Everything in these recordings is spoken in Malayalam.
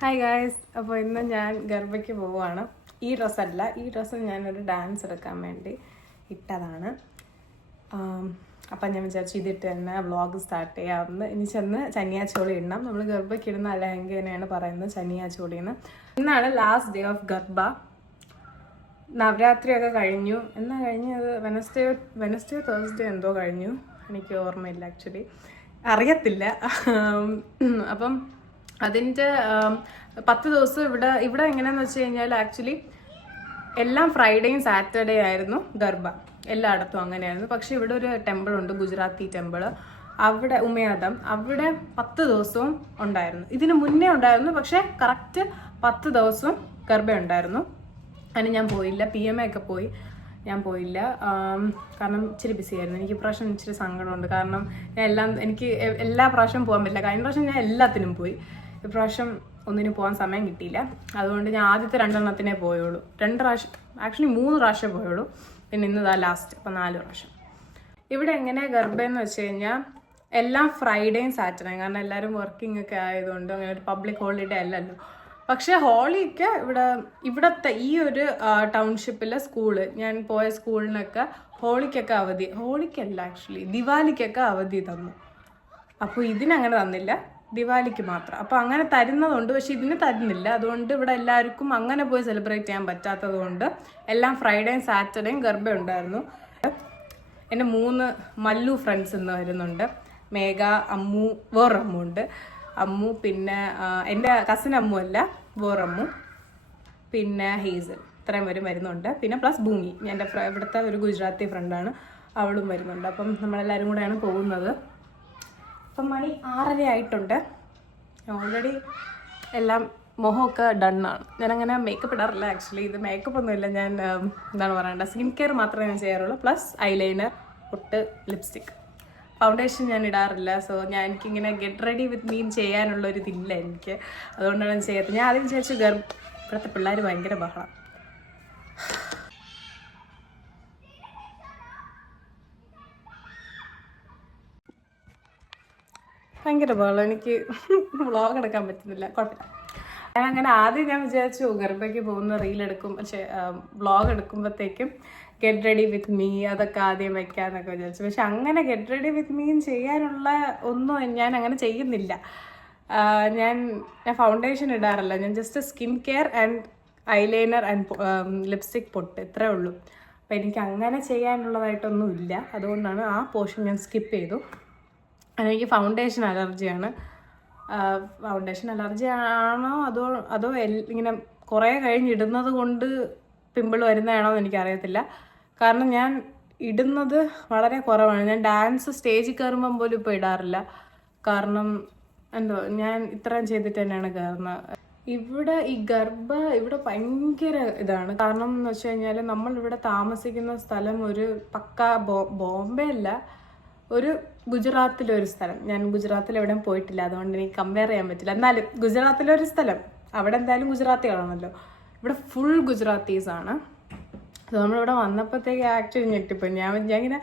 ഹായ് ഗായ്സ്, അപ്പോൾ ഇന്ന് ഞാൻ ഗർഭയ്ക്ക് പോവുകയാണ്. ഈ ഡ്രസ്സല്ല, ഈ ഡ്രസ്സ് ഞാനൊരു ഡാൻസ് എടുക്കാൻ വേണ്ടി ഇട്ടതാണ്. അപ്പം ഞാൻ വിചാരിച്ചു ഇതിട്ട് തന്നെ വ്ളോഗ് സ്റ്റാർട്ട് ചെയ്യാമെന്ന്. ഇനി ചെന്ന് ചനിയാച്ചോളി ഇടണം. നമ്മൾ ഗർഭയ്ക്ക് ഇടുന്ന ലഹങ്കേനെയാണ് പറയുന്നത് ചനിയാച്ചോളിന്ന്. ഇന്നാണ് ലാസ്റ്റ് ഡേ ഓഫ് ഗർഭ. നവരാത്രിയൊക്കെ കഴിഞ്ഞു. എന്നാ കഴിഞ്ഞത്? വെനസ്ഡേ തേഴ്സ്ഡേ എന്തോ കഴിഞ്ഞു, എനിക്ക് ഓർമ്മയില്ല ആക്ച്വലി, അറിയത്തില്ല. അപ്പം അതിൻ്റെ 10 ദിവസം ഇവിടെ എങ്ങനെയാണെന്ന് വെച്ച് കഴിഞ്ഞാൽ ആക്ച്വലി എല്ലാം ഫ്രൈഡേയും സാറ്റർഡേ ആയിരുന്നു ഗർഭ, എല്ലായിടത്തും അങ്ങനെയായിരുന്നു. പക്ഷെ ഇവിടെ ഒരു ടെമ്പിൾ ഉണ്ട്, ഗുജറാത്തി ടെമ്പിൾ, അവിടെ ഉമയാദം, അവിടെ 10 ദിവസവും ഉണ്ടായിരുന്നു. ഇതിന് മുന്നേ ഉണ്ടായിരുന്നു, പക്ഷെ കറക്റ്റ് 10 ദിവസവും ഗർഭ ഉണ്ടായിരുന്നു. അതിന് ഞാൻ പോയില്ല. PMA ഒക്കെ പോയി, ഞാൻ പോയില്ല. കാരണം ഇച്ചിരി ബിസി ആയിരുന്നു. എനിക്ക് ഇപ്രാവശ്യം ഇച്ചിരി സങ്കടമുണ്ട്. കാരണം എനിക്ക് എല്ലാ പ്രാവശ്യവും പോകാൻ പറ്റില്ല. കഴിഞ്ഞ പ്രാവശ്യം ഞാൻ എല്ലാത്തിനും പോയി, ഇപ്രാവശ്യം ഒന്നിനും പോകാൻ സമയം കിട്ടിയില്ല. അതുകൊണ്ട് ഞാൻ ആദ്യത്തെ 2 എണ്ണത്തിനേ പോയുള്ളൂ. 2 പ്രാവശ്യം, ആക്ച്വലി 3 പ്രാവശ്യം പോയുള്ളൂ. പിന്നെ ഇന്നതാ ലാസ്റ്റ്, അപ്പം 4 പ്രാവശ്യം. ഇവിടെ എങ്ങനെ ഗർഭയെന്ന് വെച്ച് കഴിഞ്ഞാൽ എല്ലാം ഫ്രൈഡേയും സാറ്റർഡേയും, കാരണം എല്ലാവരും വർക്കിംഗ് ഒക്കെ ആയതുകൊണ്ട് അങ്ങനെ ഒരു പബ്ലിക് ഹോളിഡേ അല്ലല്ലോ. പക്ഷെ ഹോളിക്ക് ഇവിടത്തെ ഈ ഒരു ടൗൺഷിപ്പിലെ സ്കൂള്, ഞാൻ പോയ സ്കൂളിനൊക്കെ ഹോളിക്കൊക്കെ അവധി, ഹോളിക്കല്ല ആക്ച്വലി ദിവാലിക്കൊക്കെ അവധി തന്നു. അപ്പോൾ ഇതിനങ്ങനെ തന്നില്ല, ദിവാലിക്ക് മാത്രം. അപ്പോൾ അങ്ങനെ തരുന്നതുകൊണ്ട്, പക്ഷെ ഇതിന് തരുന്നില്ല. അതുകൊണ്ട് ഇവിടെ എല്ലാവർക്കും അങ്ങനെ പോയി സെലിബ്രേറ്റ് ചെയ്യാൻ പറ്റാത്തത് കൊണ്ട് എല്ലാം ഫ്രൈഡേയും സാറ്റർഡേയും ഗർഭ ഉണ്ടായിരുന്നു. എൻ്റെ 3 മല്ലു ഫ്രണ്ട്സ് ഇന്ന് വരുന്നുണ്ട്. മേഘ, അമ്മു, വേറൊരമ്മു ഉണ്ട്, അമ്മു, പിന്നെ എൻ്റെ കസിൻ അമ്മു അല്ല, വേറമ്മു, പിന്നെ ഹേസൽ, ഇത്രയും പേരും വരുന്നുണ്ട്. പിന്നെ പ്ലസ് ഭൂമി, എൻ്റെ ഇവിടുത്തെ ഒരു ഗുജറാത്തി ഫ്രണ്ടാണ്, അവളും വരുന്നുണ്ട്. അപ്പം നമ്മളെല്ലാവരും കൂടെയാണ് പോകുന്നത്. അപ്പം മണി 6:30 ആയിട്ടുണ്ട്. ഓൾറെഡി എല്ലാം മുഖമൊക്കെ ഡണ്ണാണ്. ഞാനങ്ങനെ മേക്കപ്പ് ഇടാറില്ല ആക്ച്വലി. ഇത് മേക്കപ്പ് ഒന്നുമില്ല, ഞാൻ എന്താണ് പറയേണ്ടത്, സ്കിൻ കെയർ മാത്രമേ ഞാൻ ചെയ്യാറുള്ളൂ. പ്ലസ് ഐലൈനർ, പൊട്ട്, ലിപ്സ്റ്റിക്, ഫൗണ്ടേഷൻ ഞാൻ ഇടാറില്ല. സോ എനിക്കിങ്ങനെ ഗെറ്റ് റെഡി വിത്ത് മീൻ ചെയ്യാനുള്ളൊരിതില്ല എനിക്ക്, അതുകൊണ്ടാണ് ഞാൻ ചെയ്യാത്തത്. ഞാൻ ആദ്യം വിചാരിച്ചു ഇവിടുത്തെ പിള്ളേർ ഭയങ്കര ബഹളം. ഭയങ്കര ബഹളം, എനിക്ക് വ്ളോഗ് എടുക്കാൻ പറ്റുന്നില്ല. കുഴപ്പമില്ല. അങ്ങനെ ആദ്യം ഞാൻ വിചാരിച്ചു ഗർഭയ്ക്ക് പോകുന്ന റീലെടുക്കും, പക്ഷേ വ്ളോഗ് എടുക്കുമ്പോഴത്തേക്കും ഗെറ്റ് റെഡി വിത്ത് മീ അതൊക്കെ ആദ്യം വെക്കാന്നൊക്കെ വിചാരിച്ചു. പക്ഷെ അങ്ങനെ ഗെറ്റ് റെഡി വിത്ത് മീൻ ചെയ്യാനുള്ള ഒന്നും ഞാൻ അങ്ങനെ ചെയ്യുന്നില്ല. ഞാൻ ഫൗണ്ടേഷൻ ഇടാറില്ല. ഞാൻ just skin care and eyeliner and lipstick, പൊട്ട്, ഇത്രേ ഉള്ളൂ. അപ്പം എനിക്ക് അങ്ങനെ ചെയ്യാനുള്ളതായിട്ടൊന്നും ഇല്ല. അതുകൊണ്ടാണ് ആ പോർഷൻ ഞാൻ സ്കിപ്പ് ചെയ്തു. എനിക്ക് ഫൗണ്ടേഷൻ അലർജിയാണ്. ഫൗണ്ടേഷൻ അലർജി ആണോ അതോ ഇങ്ങനെ കുറേ കഴിഞ്ഞിടുന്നത് കൊണ്ട് പിമ്പിൾ വരുന്നതാണോ എന്ന് എനിക്കറിയത്തില്ല. കാരണം ഞാൻ ഇടുന്നത് വളരെ കുറവാണ്. ഞാൻ ഡാൻസ് സ്റ്റേജിൽ കയറുമ്പം പോലും ഇപ്പോൾ ഇടാറില്ല. കാരണം ഞാൻ ഇത്രയും ചെയ്തിട്ട് തന്നെയാണ് കയറുന്നത്. ഇവിടെ ഈ ഗർഭ ഇവിടെ ഭയങ്കര ഇതാണ്. കാരണം എന്ന് വെച്ച് കഴിഞ്ഞാൽ നമ്മളിവിടെ താമസിക്കുന്ന സ്ഥലം ഒരു പക്ക ബോംബെ അല്ല, ഒരു ഗുജറാത്തിലൊരു സ്ഥലം. ഞാൻ ഗുജറാത്തിൽ എവിടെയും പോയിട്ടില്ല, അതുകൊണ്ട് എനിക്ക് കമ്പയർ ചെയ്യാൻ പറ്റില്ല. എന്നാലും ഗുജറാത്തിലൊരു സ്ഥലം, അവിടെ എന്തായാലും ഗുജറാത്തികളാണല്ലോ. ഇവിടെ ഫുൾ ഗുജറാത്തീസാണ്. നമ്മളിവിടെ വന്നപ്പോഴത്തേക്ക് ആക്ച്വലി ഞെട്ടിപ്പോയി. ഞാൻ ഇങ്ങനെ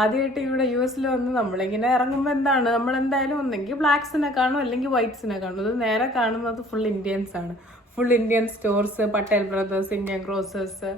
ആദ്യമായിട്ട് ഇവിടെ US വന്ന് നമ്മളിങ്ങനെ ഇറങ്ങുമ്പോൾ നമ്മളെന്തായാലും ഒന്നെങ്കിൽ ബ്ലാക്സിനെ കാണും അല്ലെങ്കിൽ വൈറ്റ്സിനെ കാണും. ഇത് നേരെ കാണുന്നത് ഫുൾ ഇന്ത്യൻസ് ആണ്. Full Indian stores, Patel brothers, Indian grocers,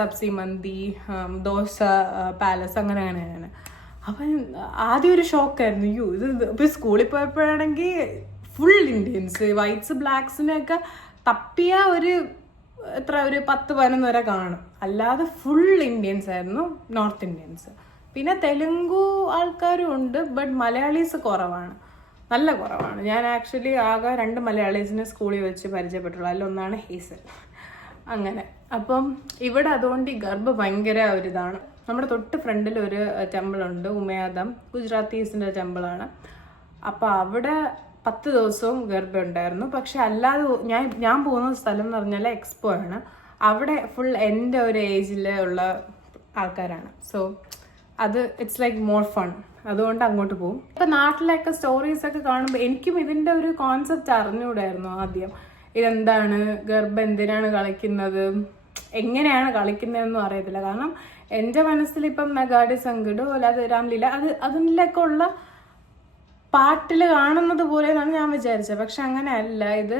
Sabzi Mandi, Dosa palace, അങ്ങനെയാണ്. അപ്പം ആദ്യം ഒരു ഷോക്കായിരുന്നു. ഇത് ഇപ്പോൾ സ്കൂളിൽ പോയപ്പോഴാണെങ്കിൽ ഫുൾ ഇന്ത്യൻസ്, വൈറ്റ്സ് ബ്ലാക്സിനെയൊക്കെ തപ്പിയ ഒരു 10-11 വരെ കാണും. അല്ലാതെ ഫുൾ ഇന്ത്യൻസ് ആയിരുന്നു, നോർത്ത് ഇന്ത്യൻസ്. പിന്നെ തെലുങ്കു ആൾക്കാരും ഉണ്ട്, ബട്ട് മലയാളീസ് കുറവാണ്, നല്ല കുറവാണ്. ഞാൻ ആക്ച്വലി ആകെ 2 മലയാളീസിനെ സ്കൂളിൽ വെച്ച് പരിചയപ്പെട്ടുള്ളൂ. അതിലൊന്നാണ് ഹേസൽ. അങ്ങനെ അപ്പം ഇവിടെ അതുകൊണ്ട് ഈ ഗർഭ ഭയങ്കര ഒരിതാണ്. നമ്മുടെ തൊട്ട് ഫ്രണ്ടിൽ ഒരു ടെമ്പിളുണ്ട്, ഉമയാദം, ഗുജറാത്തീസിൻ്റെ ടെമ്പിളാണ്. അപ്പോൾ അവിടെ 10 ദിവസവും ഗർഭ ഉണ്ടായിരുന്നു. പക്ഷെ അല്ലാതെ ഞാൻ പോകുന്ന സ്ഥലം എന്ന് പറഞ്ഞാൽ എക്സ്പോ ആണ്. അവിടെ ഫുൾ എൻ്റെ ഒരു ഏജിൽ ഉള്ള ആൾക്കാരാണ്. So it's like more fun, അതുകൊണ്ട് അങ്ങോട്ട് പോകും. ഇപ്പം നാട്ടിലൊക്കെ സ്റ്റോറീസൊക്കെ കാണുമ്പോൾ എനിക്കും ഇതിൻ്റെ ഒരു കോൺസെപ്റ്റ് അറിഞ്ഞുകൂടായിരുന്നു ആദ്യം. ഇതെന്താണ് ഗർഭ, എന്തിനാണ് കളിക്കുന്നത്, എങ്ങനെയാണ് കളിക്കുന്നതെന്നും അറിയത്തില്ല. കാരണം എൻ്റെ മനസ്സിൽ ഇപ്പം നഗാഡി സംഗീതോ അല്ലാതെ രാംലീല അതിലൊക്കെ ഉള്ള പാട്ടിൽ കാണുന്നത് പോലെ എന്നാണ് ഞാൻ വിചാരിച്ചത്. പക്ഷെ അങ്ങനെ അല്ല. ഇത്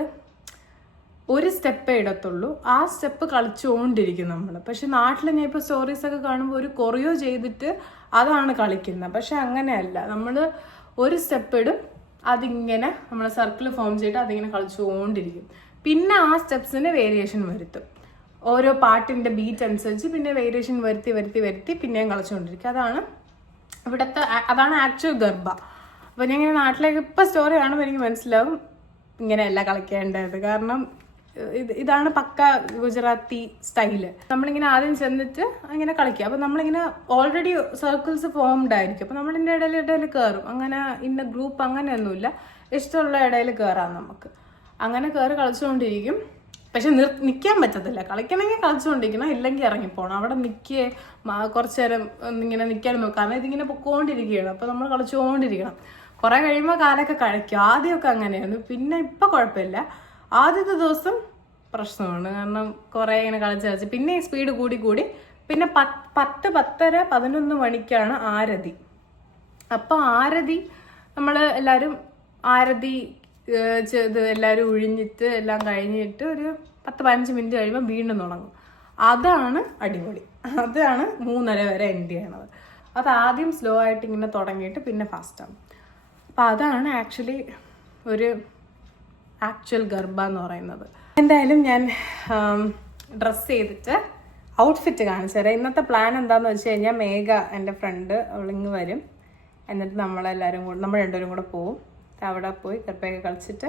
ഒരു സ്റ്റെപ്പേ ഇടത്തുള്ളൂ. ആ സ്റ്റെപ്പ് കളിച്ചുകൊണ്ടിരിക്കും നമ്മൾ. പക്ഷെ നാട്ടിൽ ഞാൻ ഇപ്പോൾ സ്റ്റോറീസൊക്കെ കാണുമ്പോൾ ഒരു കൊറിയോ ചെയ്തിട്ട് അതാണ് കളിക്കുന്നത്. പക്ഷെ അങ്ങനെയല്ല, നമ്മൾ ഒരു സ്റ്റെപ്പ് ഇടും, അതിങ്ങനെ നമ്മൾ സർക്കിൾ ഫോം ചെയ്തിട്ട് അതിങ്ങനെ കളിച്ചുകൊണ്ടിരിക്കും. പിന്നെ ആ സ്റ്റെപ്സിന് വേരിയേഷൻ വരുത്തും. ഓരോ പാട്ടിൻ്റെ ബീറ്റ് അനുസരിച്ച് പിന്നെ വേരിയേഷൻ വരുത്തി വരുത്തി വരുത്തി പിന്നെയും കളിച്ചുകൊണ്ടിരിക്കും. അതാണ് ആക്ച്വൽ ഗർഭ. അപ്പോൾ ഞാൻ ഇങ്ങനെ നാട്ടിലേക്ക് ഇപ്പോൾ സ്റ്റോറി കാണുമ്പോൾ എനിക്ക് മനസ്സിലാവും ഇങ്ങനെയല്ല കളിക്കേണ്ടത്. കാരണം ഇതാണ് പക്ക ഗുജറാത്തി സ്റ്റൈല്. നമ്മളിങ്ങനെ ആദ്യം ചെന്നിട്ട് അങ്ങനെ കളിക്കുക. അപ്പോൾ നമ്മളിങ്ങനെ ഓൾറെഡി സർക്കിൾസ് ഫോംഡ് ആയിരിക്കും. അപ്പോൾ നമ്മളിൻ്റെ ഇടയിൽ കയറും. അങ്ങനെ ഇന്ന ഗ്രൂപ്പ് അങ്ങനെയൊന്നുമില്ല, ഇഷ്ടമുള്ള ഇടയിൽ കയറാം നമുക്ക്. അങ്ങനെ കയറി കളിച്ചുകൊണ്ടിരിക്കും. പക്ഷെ നിൽക്കാൻ പറ്റത്തില്ല. കളിക്കണമെങ്കിൽ കളിച്ചുകൊണ്ടിരിക്കണം, ഇല്ലെങ്കിൽ ഇറങ്ങിപ്പോണം. അവിടെ കുറച്ച് നേരം ഇങ്ങനെ നിൽക്കാൻ നോക്കാം. കാരണം ഇതിങ്ങനെ പൊക്കോണ്ടിരിക്കുകയാണ്. അപ്പോൾ നമ്മൾ കളിച്ചുകൊണ്ടിരിക്കണം. കുറേ കഴിയുമ്പോൾ കാലൊക്കെ കഴിക്കും. ആദ്യമൊക്കെ അങ്ങനെയായിരുന്നു. പിന്നെ ഇപ്പം കുഴപ്പമില്ല. ആദ്യത്തെ ദിവസം പ്രശ്നമാണ്. കാരണം കുറേ ഇങ്ങനെ കളിച്ച് പിന്നെ സ്പീഡ് കൂടി പിന്നെ 10, 10:30, 11 മണിക്കാണ് ആരതി. അപ്പോൾ ആരതി നമ്മൾ എല്ലാവരും ആരതി ഇത് എല്ലാവരും ഒഴിഞ്ഞിട്ട് എല്ലാം കഴിഞ്ഞിട്ട് ഒരു 10-15 മിനിറ്റ് കഴിയുമ്പോൾ വീണ്ടും തുടങ്ങും. അതാണ് അടിപൊളി. അതാണ് 3:30 വരെ എൻഡ് ചെയ്യണത്. അത് ആദ്യം സ്ലോ ആയിട്ട് ഇങ്ങനെ തുടങ്ങിയിട്ട് പിന്നെ ഫാസ്റ്റാണ്. അപ്പം അതാണ് ആക്ച്വൽ ഗർഭ എന്ന് പറയുന്നത്. എന്തായാലും ഞാൻ ഡ്രസ്സ് ചെയ്തിട്ട് ഔട്ട്ഫിറ്റ് കാണിച്ചു തരാം. ഇന്നത്തെ പ്ലാൻ എന്താണെന്ന് വെച്ച് കഴിഞ്ഞാൽ, മേഘ എൻ്റെ ഫ്രണ്ട് അവളിങ്ങ് വരും. എന്നിട്ട് നമ്മൾ രണ്ടുപേരും കൂടെ പോവും. അവിടെ പോയി ഗർഭയൊക്കെ കളിച്ചിട്ട്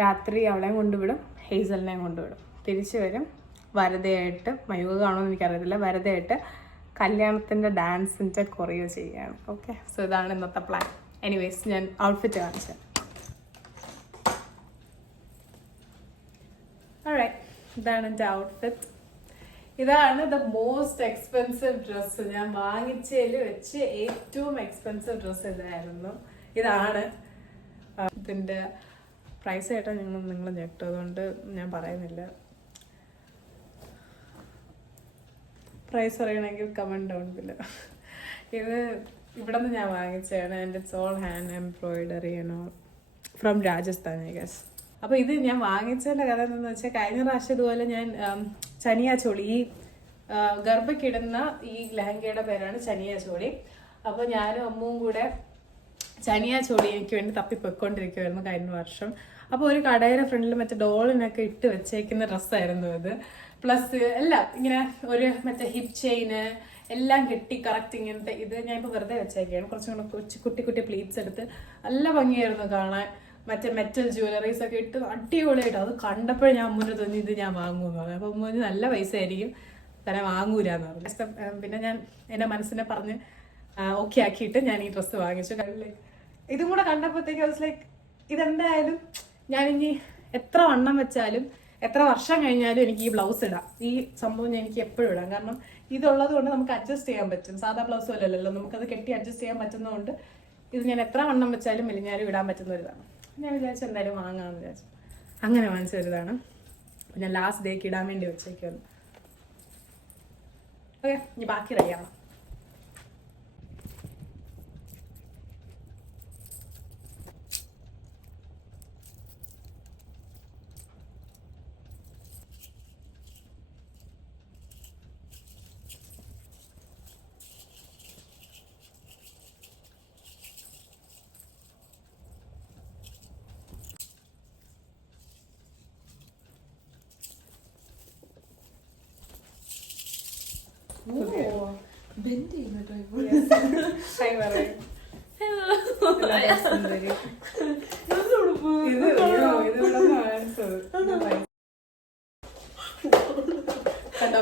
രാത്രി അവളെയും കൊണ്ടുവിടും, ഹേസലിനെയും കൊണ്ടുവിടും. തിരിച്ചു വരും. വരതയായിട്ട് മയൂക കാണുമെന്ന് എനിക്കറിയത്തില്ല. വരതയായിട്ട് കല്യാണത്തിൻ്റെ ഡാൻസിൻ്റെ കൊറിയോ ചെയ്യുകയാണ്. ഓക്കെ, സോ ഇതാണ് ഇന്നത്തെ പ്ലാൻ. എനിവേസ് ഞാൻ ഔട്ട്ഫിറ്റ് കാണിച്ചു തരാം. ഇതാണ് എൻ്റെ ഔട്ട്ഫിറ്റ്. ഇതാണ് ദ മോസ്റ്റ് എക്സ്പെൻസീവ് ഡ്രസ്സ്. ഞാൻ വാങ്ങിച്ചതിൽ വെച്ച് ഏറ്റവും എക്സ്പെൻസീവ് ഡ്രസ്സ് ഇതായിരുന്നു. ഇതാണ് ഇതിൻ്റെ പ്രൈസ് കേട്ടാൽ നിങ്ങൾ ഞെട്ടും. അതുകൊണ്ട് ഞാൻ പറയുന്നില്ല. പ്രൈസ് പറയണമെങ്കിൽ കമൻറ്റ് ഡൗൺ ബിലോ. ഇത് ഇവിടെ നിന്ന് ഞാൻ വാങ്ങിച്ചതാണ്. And it's all hand embroidery from Rajasthan, I guess. അപ്പോൾ ഇത് ഞാൻ വാങ്ങിച്ചതിൻ്റെ കഥ എന്താണെന്ന് വെച്ചാൽ, കഴിഞ്ഞ പ്രാവശ്യം ഇതുപോലെ ഞാൻ ചനിയ ചോളി, ഈ ഗർഭയ്ക്കിടുന്ന ഈ ലഹങ്കയുടെ പേരാണ് ചനിയ ചോളി. അപ്പോൾ ഞാനും അമ്മുവും കൂടെ ചനിയ ചോളി എനിക്ക് വേണ്ടി തപ്പിപ്പൊയ്ക്കൊണ്ടിരിക്കുമായിരുന്നു കഴിഞ്ഞ വർഷം. അപ്പോൾ ഒരു കടയുടെ ഫ്രണ്ടിൽ മറ്റേ ഡോളിനൊക്കെ ഇട്ട് വെച്ചേക്കുന്ന ഡ്രസ്സായിരുന്നു ഇത്. പ്ലസ് എല്ലാം ഇങ്ങനെ ഒരു മറ്റേ ഹിപ്പ് ചെയിന് എല്ലാം കെട്ടി കറക്റ്റ് ഇങ്ങനത്തെ. ഇത് ഞാൻ ഇപ്പോൾ വെറുതെ വെച്ചേക്കാണ്. കുറച്ചും കൂടെ കുട്ടി പ്ലീറ്റ്സ് എടുത്ത് നല്ല ഭംഗിയായിരുന്നു കാണാൻ. മറ്റേ മെറ്റൽ ജ്വല്ലറീസ് ഒക്കെ ഇട്ട് അടിപൊളിയായിട്ട്. അത് കണ്ടപ്പോഴേ ഞാൻ അമ്മൂനെ തോന്നി ഇത് ഞാൻ വാങ്ങുമെന്ന് പറഞ്ഞു. അപ്പോൾ അമ്മൂന് നല്ല പൈസ ആയിരിക്കും, തന്നെ വാങ്ങൂലെന്ന് പറഞ്ഞു. പിന്നെ ഞാൻ എൻ്റെ മനസ്സിനെ പറഞ്ഞ് ഓക്കെ ആക്കിയിട്ട് ഞാൻ ഈ ഡ്രസ്സ് വാങ്ങിച്ചു. ഇതും കൂടെ കണ്ടപ്പോഴത്തേക്ക് ഐ വാസ് ലൈക്ക്, ഇതെന്തായാലും ഞാനിനി എത്ര വണ്ണം വെച്ചാലും എത്ര വർഷം കഴിഞ്ഞാലും എനിക്ക് ഈ ബ്ലൗസ് ഇടാം. ഈ സംഭവം എനിക്ക് എപ്പോഴും ഇടാം. കാരണം ഇതുള്ളത് കൊണ്ട് നമുക്ക് അഡ്ജസ്റ്റ് ചെയ്യാൻ പറ്റും. സാധാ ബ്ലൗസ് പോലല്ലോ, നമുക്കത് കെട്ടി അഡ്ജസ്റ്റ് ചെയ്യാൻ പറ്റുന്നതുകൊണ്ട് ഇത് ഞാൻ എത്ര വണ്ണം വെച്ചാലും മെലിഞ്ഞാലും ഇടാൻ പറ്റുന്ന ഒരിതാണ്. ഞാൻ വിചാരിച്ചു എന്തായാലും വാങ്ങാമെന്ന് വിചാരിച്ചു. അങ്ങനെ വാങ്ങിച്ചൊരിതാണ്. അപ്പം ഞാൻ ലാസ്റ്റ് ഡേക്ക് ഇടാൻ വേണ്ടി വെച്ചേക്കാണ്. ഓക്കെ, ഇനി ബാക്കി റെഡിയാവാം.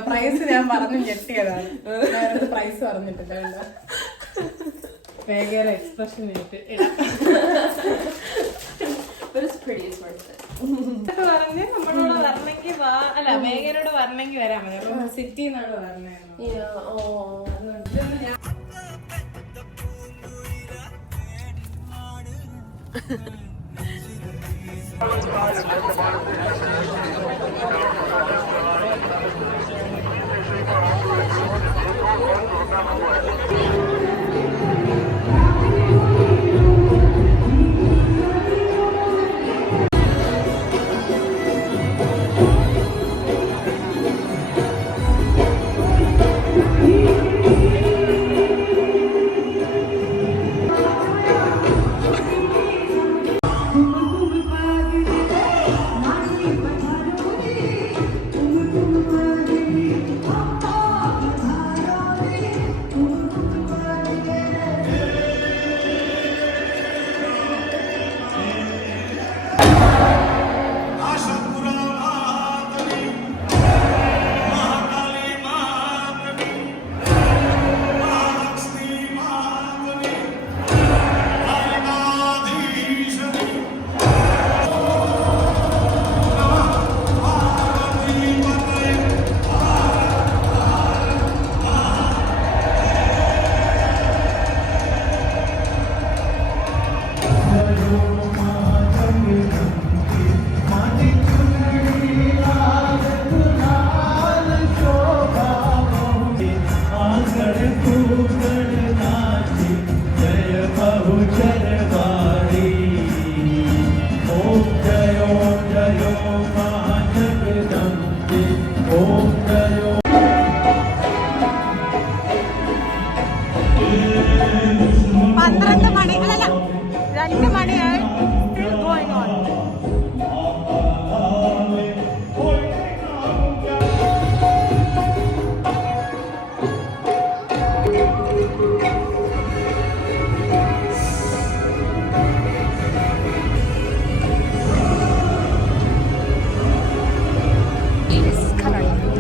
പ്രൈസ് ഞാൻ പറഞ്ഞു ഞെട്ടിയതാണ്. പ്രൈസ് പറഞ്ഞിട്ടില്ല. വേഗം എക്സ്പ്രഷൻ പറഞ്ഞ് നമ്മളോട് വരണമെങ്കിൽ വാ, അല്ല മേഘനോട് വരണമെങ്കിൽ വരാൻ മതി. അപ്പൊ സിറ്റിന്നാണ് പറഞ്ഞത്.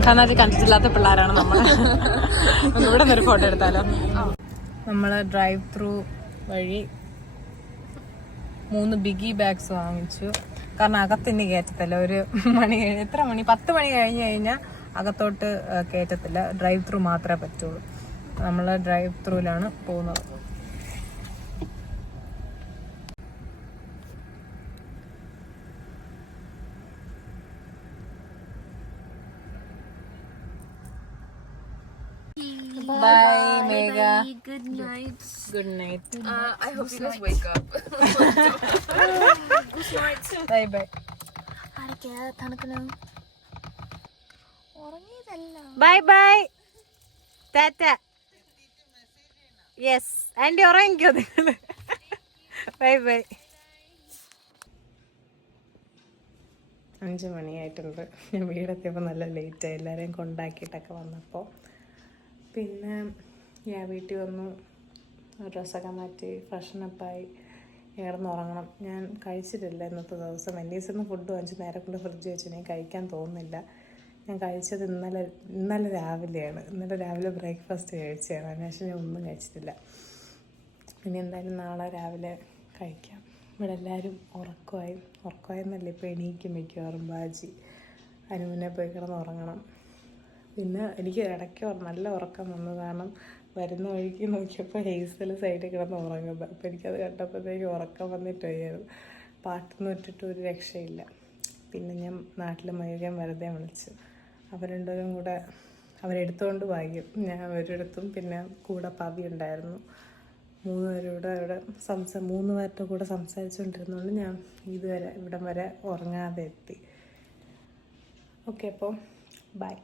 കണ്ണാടി കണ്ടിട്ടില്ലാത്ത പിള്ളേരാണ് നമ്മൾ. ഇവിടെ നിന്നൊരു ഫോട്ടോ എടുത്താലോ? നമ്മൾ ഡ്രൈവ് ത്രൂ വഴി 3 ബിഗി ബാഗ്സ് വാങ്ങിച്ചു. കാരണം അകത്തിനി കയറ്റത്തില്ല. ഒരു മണി എത്ര മണി 10 മണി കഴിഞ്ഞ് കഴിഞ്ഞാൽ അകത്തോട്ട് കയറ്റത്തില്ല. ഡ്രൈവ് ത്രൂ മാത്രമേ പറ്റുള്ളൂ. നമ്മൾ ഡ്രൈവ് ത്രൂവിലാണ് പോകുന്നത്. Bye, Mega. Good night. Good night. I hope you guys wake up. Good night. Bye bye. Bye bye. Tata. Yes. And you're ഉറങ്ങിക്കോ. Bye bye. 5 മണിയായിട്ടുണ്ട്. ഞാൻ വീടെത്തിയപ്പോൾ നല്ല ലേറ്റായി. എല്ലാവരെയും കൊണ്ടാക്കിയിട്ടൊക്കെ വന്നപ്പോൾ. പിന്നെ ഞാൻ വീട്ടിൽ വന്നു, ഡ്രസ്സൊക്കെ മാറ്റി ഫ്രഷനപ്പായി കിടന്നുറങ്ങണം. ഞാൻ കഴിച്ചിട്ടില്ല ഇന്നത്തെ ദിവസം. വെന്നീസിന്ന് ഫുഡ് വാങ്ങിച്ച് നേരെ കൊണ്ട് ഫ്രിഡ്ജ് വെച്ച് എനിക്ക് കഴിക്കാൻ തോന്നുന്നില്ല. ഞാൻ കഴിച്ചത് ഇന്നലെ രാവിലെയാണ്. ഇന്നലെ രാവിലെ ബ്രേക്ക്ഫാസ്റ്റ് കഴിച്ചതാണ്. അതിനുശേഷം ഞാൻ ഒന്നും കഴിച്ചിട്ടില്ല. ഇനി എന്തായാലും നാളെ രാവിലെ കഴിക്കാം. ഇവിടെ എല്ലാവരും ഉറക്കമായെന്നല്ല, ഇപ്പോൾ എണീക്കും മിക്കവാറും ബാജി. അതിന് മുന്നേ പോയി കിടന്നുറങ്ങണം. പിന്നെ എനിക്ക് ഇടയ്ക്ക് നല്ല ഉറക്കം വന്നു. കാരണം വരുന്ന വഴിക്ക് നോക്കിയപ്പോൾ ഹേസൽ സൈഡിൽ കിടന്ന് ഉറങ്ങുന്നത്. അപ്പോൾ എനിക്കത് കണ്ടപ്പോഴത്തേക്ക് ഉറക്കം വന്നിട്ട് വയ്യായിരുന്നു. പാട്ടൊന്നും ഇട്ടിട്ട് ഒരു രക്ഷയില്ല. പിന്നെ ഞാൻ നാട്ടിൽ മയൂരം വെറുതെ വിളിച്ചു. അവർ രണ്ടുപേരും കൂടെ അവരെടുത്തുകൊണ്ട് ഭാഗ്യം. ഞാൻ അവരെടുത്തും പിന്നെ കൂടെ പവി ഉണ്ടായിരുന്നു. 3 പേരുടെ അവിടെ 3 പേരുടെ കൂടെ സംസാരിച്ചുകൊണ്ടിരുന്നതുകൊണ്ട് ഞാൻ ഇവിടം വരെ ഉറങ്ങാതെ എത്തി. ഓക്കെ, അപ്പോൾ ബൈ.